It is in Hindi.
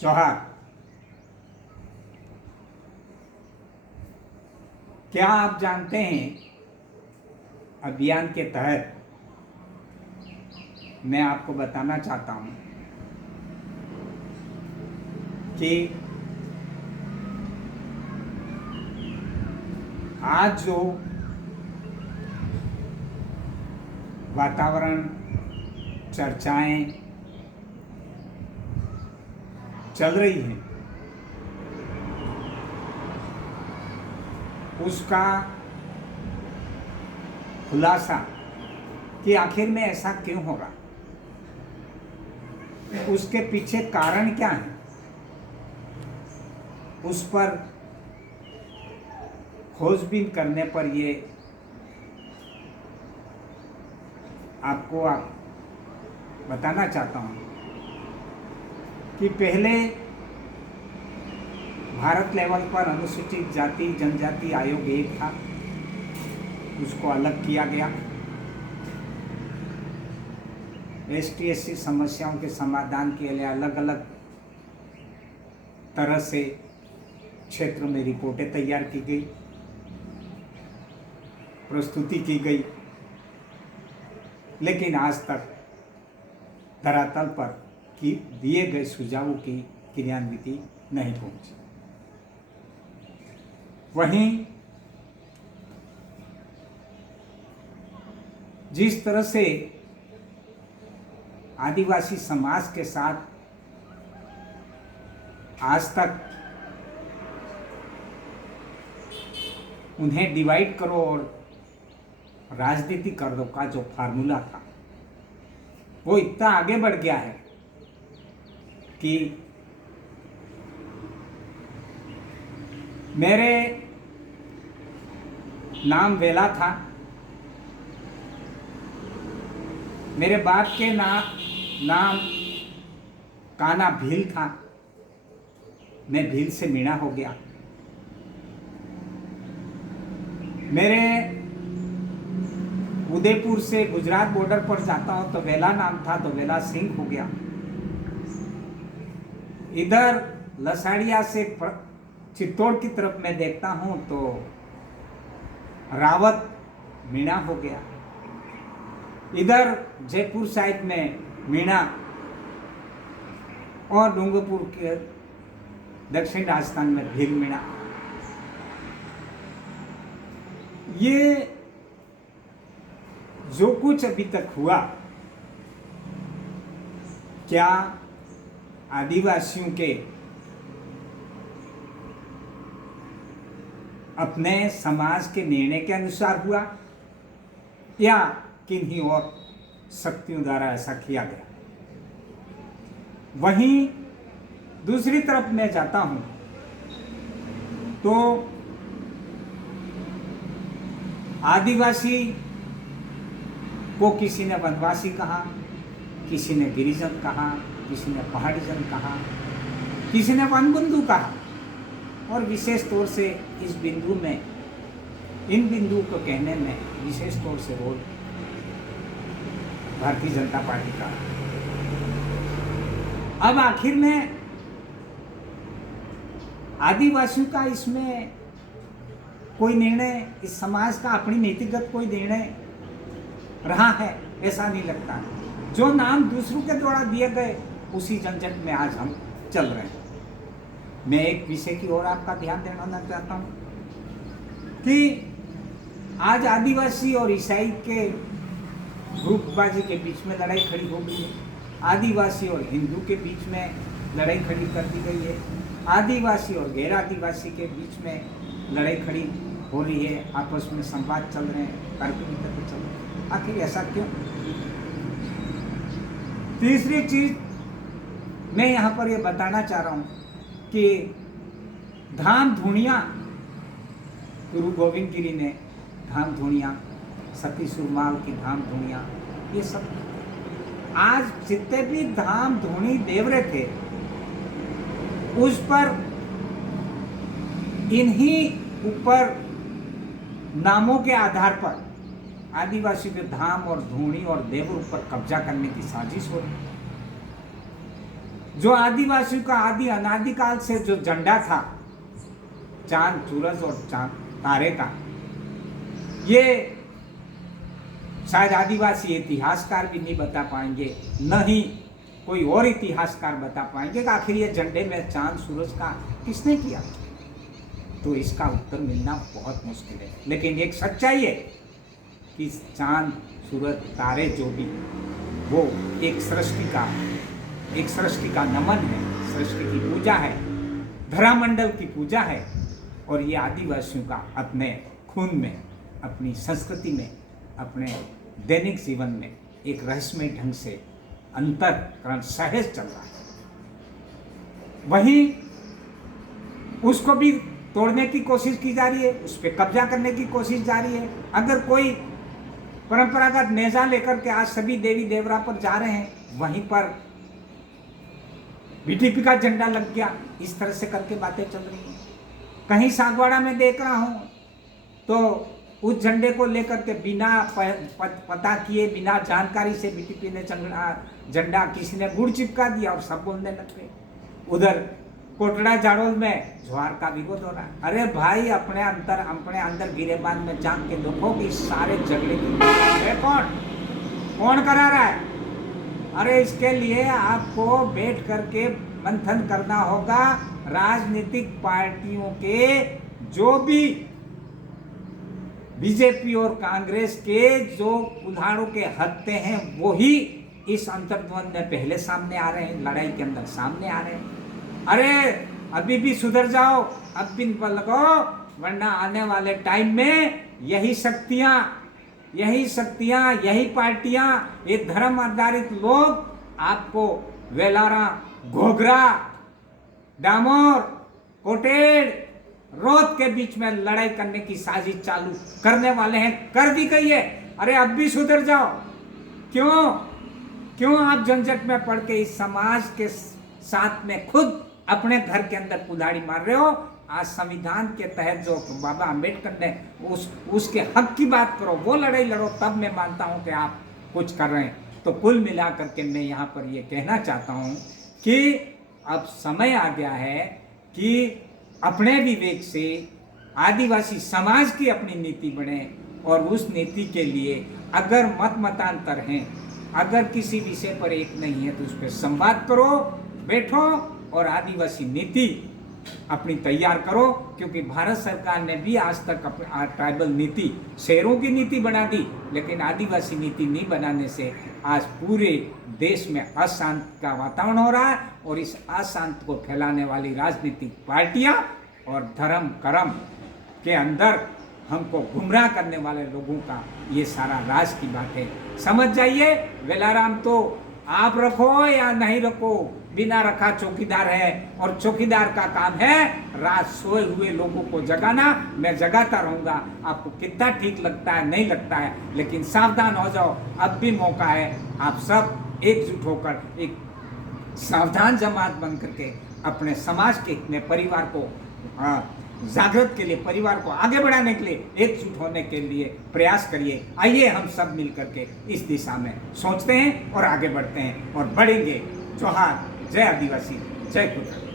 जोहार। क्या आप जानते हैं, अभियान के तहत मैं आपको बताना चाहता हूं कि आज जो वातावरण चर्चाएं चल रही हैं, उसका खुलासा कि आखिर में ऐसा क्यों होगा, उसके पीछे कारण क्या है, उस पर खोजबीन करने पर ये आपको बताना चाहता हूँ कि पहले भारत लेवल पर अनुसूचित जाति जनजाति आयोग एक था, उसको अलग किया गया। ST/SC समस्याओं के समाधान के लिए अलग अलग तरह से क्षेत्र में रिपोर्टें तैयार की गई, प्रस्तुति की गई, लेकिन आज तक धरातल पर कि दिए गए सुझावों की क्रियान्विति नहीं पहुंची। वहीं जिस तरह से आदिवासी समाज के साथ आज तक उन्हें डिवाइड करो और राजनीति कर दो का जो फार्मूला था, वो इतना आगे बढ़ गया है कि मेरे नाम वेला था, मेरे बाप के नाम काना भील था, मैं भील से मीणा हो गया। मेरे उदयपुर से गुजरात बॉर्डर पर जाता हूं तो वेला नाम था, तो वेला सिंह हो गया। इधर लसाड़िया से चित्तौड़ की तरफ मैं देखता हूं तो रावत मीणा हो गया। इधर जयपुर साइड में मीणा और डूंगरपुर के दक्षिण राजस्थान में भील मीणा। ये जो कुछ अभी तक हुआ, क्या आदिवासियों के अपने समाज के निर्णय के अनुसार हुआ या किन्हीं और शक्तियों द्वारा ऐसा किया गया? वहीं दूसरी तरफ मैं जाता हूं तो आदिवासी को किसी ने वनवासी कहा, किसी ने गिरिजन कहा, किसी ने पहाड़ीजन कहा, किसी ने वनबंधु कहा। और विशेष तौर से इस बिंदु में, इन बिंदुओं को कहने में विशेष तौर से रोल भारतीय जनता पार्टी का। अब आखिर में आदिवासियों का इसमें कोई निर्णय, इस समाज का अपनी नीतिगत कोई निर्णय रहा है, ऐसा नहीं लगता है। जो नाम दूसरों के द्वारा दिए गए, उसी झंझट में आज हम चल रहे हैं। मैं एक विषय की ओर आपका ध्यान देना चाहता हूं कि आज आदिवासी और ईसाई के ग्रुपबाजी के बीच में लड़ाई खड़ी हो गई है। आदिवासी और हिंदू के बीच में लड़ाई खड़ी कर दी गई है। आदिवासी और गैर आदिवासी के बीच में लड़ाई खड़ी हो रही है। आपस में संवाद चल रहे हैं, तर्क चल रहे हैं। आखिर ऐसा क्यों? तीसरी चीज मैं यहाँ पर यह बताना चाह रहा हूँ कि धाम धुनिया, गुरु गोविंद गिरी ने धाम धुनिया, सती सुरमाल की धाम धुनिया, ये सब आज जितने भी धाम धुनी देवरे थे, उस पर इन्हीं ऊपर नामों के आधार पर आदिवासी के धाम और धूणी और देवर पर कब्जा करने की साजिश हो रही। जो आदिवासियों का आदि अनादिकाल से जो झंडा था, चांद सूरज और चांद तारे का, ये शायद आदिवासी इतिहासकार भी नहीं बता पाएंगे, न ही कोई और इतिहासकार बता पाएंगे कि आखिर ये झंडे में चांद सूरज का किसने किया। तो इसका उत्तर मिलना बहुत मुश्किल है। लेकिन एक सच्चाई है कि चांद सूरज तारे जो भी, वो एक सृष्टि का नमन है, सृष्टि की पूजा है, धरामंडल की पूजा है। और ये आदिवासियों का अपने खून में, अपनी संस्कृति में, अपने दैनिक जीवन में एक रहस्यमय ढंग से अंतरकरण सहज चल रहा है। वहीं उसको भी तोड़ने की कोशिश की जा रही है, उस पर कब्जा करने की कोशिश जारी है। अगर कोई परंपरागत नेजा लेकर के आज सभी देवी देवरा पर जा रहे हैं, वहीं पर बीटीपी का झंडा लग गया, इस तरह से करके बातें चल रही हैं। कहीं सागवाड़ा में देख रहा हूं तो उस झंडे को लेकर के बिना पता किए, बिना जानकारी से बीटीपी ने झंडा, किसी ने गुड़ चिपका दिया और सब बोलने लग गए। उधर कोटड़ा जाड़ोल में ज्वार का विरोध हो रहा है। अरे भाई, अपने अंदर गिरेबान में झांक के देखो कि सारे झगड़े की कौन करा रहा है। अरे इसके लिए आपको बैठ करके मंथन करना होगा। राजनीतिक पार्टियों के जो भी बीजेपी और कांग्रेस के जो उधारों के हत्ते हैं, वो ही इस अंतर्द्वंद में पहले सामने आ रहे हैं, लड़ाई के अंदर सामने आ रहे हैं। अरे अभी भी सुधर जाओ, अब भी लगाओ, वरना आने वाले टाइम में यही शक्तियां, यही पार्टियां, ये धर्म आधारित लोग आपको वेलारा, घोघरा, डामोर, कोटेड़, रोद के बीच में लड़ाई करने की साजिश चालू करने वाले हैं, कर दी गई है। अरे अब भी सुधर जाओ। क्यों आप झंझट में पड़ के इस समाज के साथ में खुद अपने घर के अंदर कुल्हाड़ी मार रहे हो? आज संविधान के तहत जो बाबा अम्बेडकर ने उसके हक की बात करो, वो लड़ाई लड़ो, तब मैं मानता हूं कि आप कुछ कर रहे हैं। तो कुल मिलाकर के मैं यहाँ पर ये कहना चाहता हूँ कि अब समय आ गया है कि अपने विवेक से आदिवासी समाज की अपनी नीति बने, और उस नीति के लिए अगर मतांतर हैं, अगर किसी विषय पर एक नहीं है, तो उस पर संवाद करो, बैठो और आदिवासी नीति अपनी तैयार करो। क्योंकि भारत सरकार ने भी आज तक ट्राइबल नीति, शहरों की नीति बना दी, लेकिन आदिवासी नीति नहीं बनाने से आज पूरे देश में अशांत का वातावरण हो रहा है। और इस अशांत को फैलाने वाली राजनीतिक पार्टियां और धर्म कर्म के अंदर हमको गुमराह करने वाले लोगों का ये सारा राज की बात है। समझ जाइए, वेलाराम तो आप रखो या नहीं रखो, बिना रखा चौकीदार है, और चौकीदार का काम है रात सोए हुए लोगों को जगाना। मैं जगाता रहूंगा, आपको कितना ठीक लगता है नहीं लगता है, लेकिन सावधान हो जाओ, अब भी मौका है। आप सब एकजुट होकर एक सावधान जमात बन करके अपने समाज के, अपने परिवार को जागृत के लिए, परिवार को आगे बढ़ाने के लिए एकजुट होने के लिए प्रयास करिए। आइए हम सब मिल करके इस दिशा में सोचते हैं और आगे बढ़ते हैं और बढ़ेंगे। जोहार, जय आदिवासी, जय कुदरत।